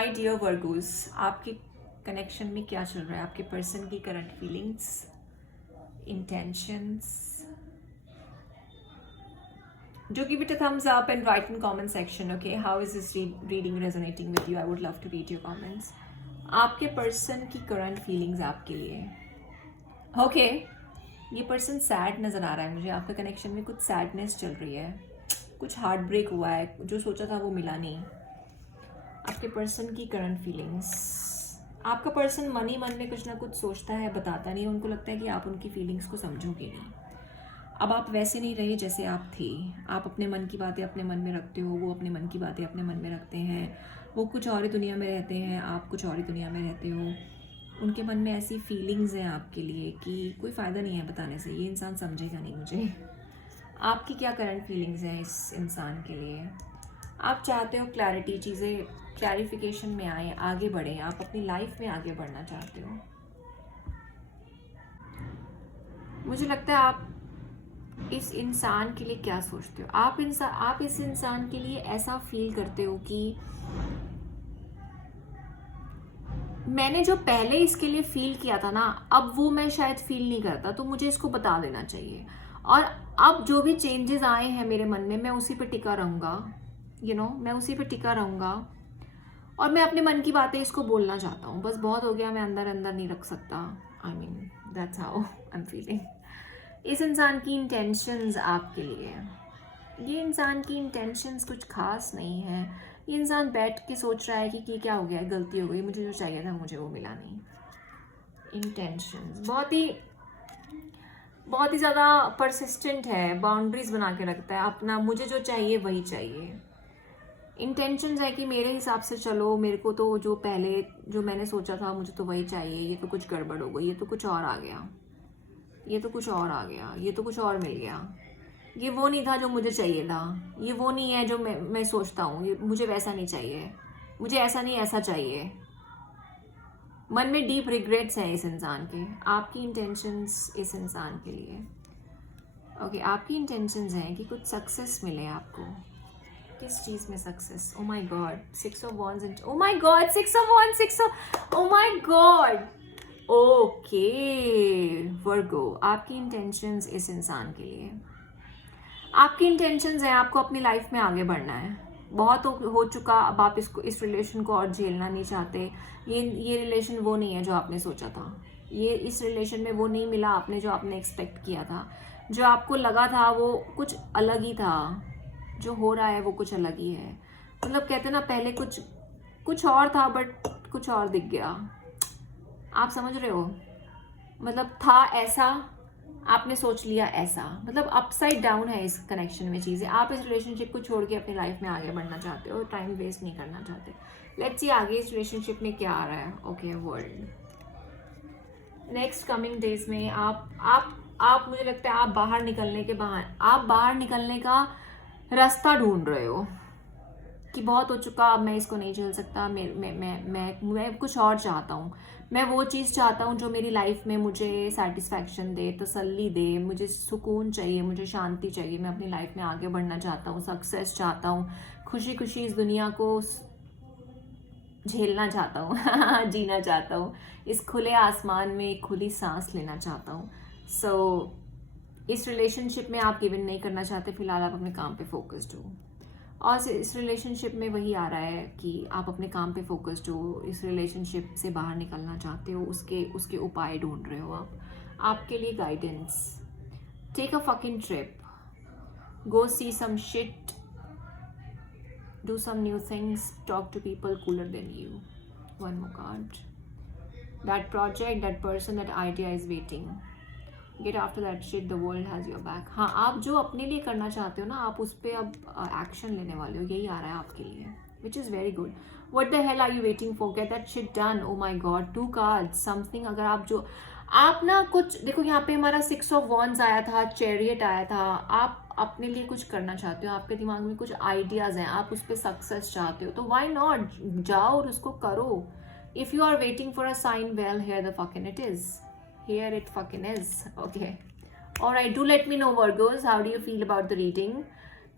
My dear Virgo's, आपके connection में क्या चल रहा है? आपके पर्सन की current feelings, intentions. Do give it a thumbs up and write in comment section. Okay, how is this reading resonating with you? I would love to read your comments. आपके person की current feelings आपके लिए। Okay, ये person sad नज़र आ रहा है मुझे। आपका कनेक्शन में कुछ सैडनेस चल रही है, कुछ हार्ट ब्रेक हुआ है, जो सोचा था वो मिला नहीं। आपके पर्सन की करंट फीलिंग्स। आपका पर्सन मन ही मन में कुछ ना कुछ सोचता है, बताता नहीं। उनको लगता है कि आप उनकी फीलिंग्स को समझोगे नहीं। अब आप वैसे नहीं रहे जैसे आप थे। आप अपने मन की बातें अपने मन में रखते हो, वो अपने मन की बातें अपने मन में रखते हैं। वो कुछ और ही दुनिया में रहते हैं, आप कुछ और ही दुनिया में रहते हो। उनके मन में ऐसी फीलिंग्स हैं आपके लिए कि कोई फ़ायदा नहीं है बताने से, ये इंसान समझेगा नहीं मुझे। आपकी क्या करंट फीलिंग्स हैं इस इंसान के लिए? आप चाहते हो क्लैरिटी, चीज़ें क्लैरिफिकेशन में आए, आगे बढ़ें। आप अपनी लाइफ में आगे बढ़ना चाहते हो। मुझे लगता है आप इस इंसान के लिए क्या सोचते हो? आप इस इंसान के लिए ऐसा फील करते हो कि मैंने जो पहले इसके लिए फील किया था ना, अब वो मैं शायद फील नहीं करता, तो मुझे इसको बता देना चाहिए। और अब जो भी चेंजेस आए हैं मेरे मन में, मैं उसी पे टिका रहूँगा। मैं उसी पे टिका रहूँगा और मैं अपने मन की बातें इसको बोलना चाहता हूँ। बस बहुत हो गया, मैं अंदर अंदर नहीं रख सकता। I mean that's how I am feeling. इस इंसान की इंटेंशंस आपके लिए, ये इंसान की इंटेंशंस कुछ खास नहीं है। ये इंसान बैठ के सोच रहा है कि क्या हो गया, गलती हो गई, मुझे जो चाहिए था मुझे वो मिला नहीं। इंटेंशंस बहुत ही ज़्यादा परसिस्टेंट है, बाउंड्रीज बना के रखता है अपना। मुझे जो चाहिए वही चाहिए। इंटेंशंस है कि मेरे हिसाब से चलो, मेरे को तो जो पहले जो मैंने सोचा था मुझे तो वही चाहिए। ये तो कुछ गड़बड़ हो गई, ये तो कुछ और आ गया, ये तो कुछ और आ गया, ये तो कुछ और मिल गया। ये वो नहीं था जो मुझे चाहिए था, ये वो नहीं है जो मैं सोचता हूँ। ये मुझे वैसा नहीं चाहिए, मुझे ऐसा नहीं ऐसा चाहिए। मन में डीप रिग्रेट्स हैं इस इंसान के। आपकी इंटेंशंस इस इंसान के लिए ओके, आपकी इंटेंशंस हैं कि कुछ सक्सेस मिले आपको। किस चीज़ में success? Oh my god, 6 of wands and oh my god 6 of wands, 6 of oh my god. Okay Virgo, आपकी इंटेंशंस इस इंसान के लिए, आपकी इंटेंशंस हैं आपको अपनी लाइफ में आगे बढ़ना है। बहुत हो चुका, अब आप इस रिलेशन को और झेलना नहीं चाहते। ये रिलेशन वो नहीं है जो आपने सोचा था। ये इस रिलेशन में वो नहीं मिला आपने जो आपने एक्सपेक्ट किया था। जो आपको लगा था वो कुछ अलग ही था, जो हो रहा है वो कुछ अलग ही है। मतलब कहते हैं ना, पहले कुछ और था बट कुछ और दिख गया। आप समझ रहे हो? मतलब था ऐसा, आपने सोच लिया ऐसा। मतलब अपसाइड डाउन है इस कनेक्शन में चीज़ें। आप इस रिलेशनशिप को छोड़ के अपनी लाइफ में आगे बढ़ना चाहते हो, टाइम वेस्ट नहीं करना चाहते। लेट्स सी आगे इस रिलेशनशिप में क्या आ रहा है। Okay world, next coming days में आप मुझे लगता है आप बाहर निकलने का रास्ता ढूंढ रहे हो कि बहुत हो चुका, अब मैं इसको नहीं झेल सकता। मैं कुछ और चाहता हूँ। मैं वो चीज़ चाहता हूँ जो मेरी लाइफ में मुझे सेटिस्फैक्शन दे, तसल्ली दे। मुझे सुकून चाहिए, मुझे शांति चाहिए। मैं अपनी लाइफ में आगे बढ़ना चाहता हूँ, सक्सेस चाहता हूँ, खुशी खुशी इस दुनिया को झेलना चाहता हूँ जीना चाहता हूँ। इस खुले आसमान में एक खुली सांस लेना चाहता हूँ। सो इस रिलेशनशिप में आप गिव इन नहीं करना चाहते। फिलहाल आप अपने काम पे फोकस्ड हो और इस रिलेशनशिप में वही आ रहा है कि आप अपने काम पे फोकस्ड हो। इस रिलेशनशिप से बाहर निकलना चाहते हो, उसके उपाय ढूंढ रहे हो आप। आपके लिए guidance, take a fucking trip, go see some shit, do some new things, talk to people cooler than you. One more card, that project, that person, that idea is waiting, get after that shit, the world has your back. हाँ, आप जो अपने लिए करना चाहते हो ना, आप उस पर अब एक्शन लेने वाले हो। यही आ रहा है आपके लिए, which is very good. What the hell are you waiting for? Get that shit done. Oh my god, 2 cards, something. अगर आप ना कुछ देखो, यहाँ पे हमारा 6 ऑफ wands आया था, चैरियट आया था। आप अपने लिए कुछ करना चाहते हो, आपके दिमाग में कुछ आइडियाज़ हैं, आप उस पर सक्सेस चाहते हो, तो वाई नॉट, जाओ और उसको करो। If you are waiting for a sign, well here the fucking it is. Here it fucking is. Okay. Alright, do let me know Virgos, how do you feel about the reading?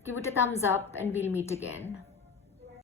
Give it a thumbs up and we'll meet again.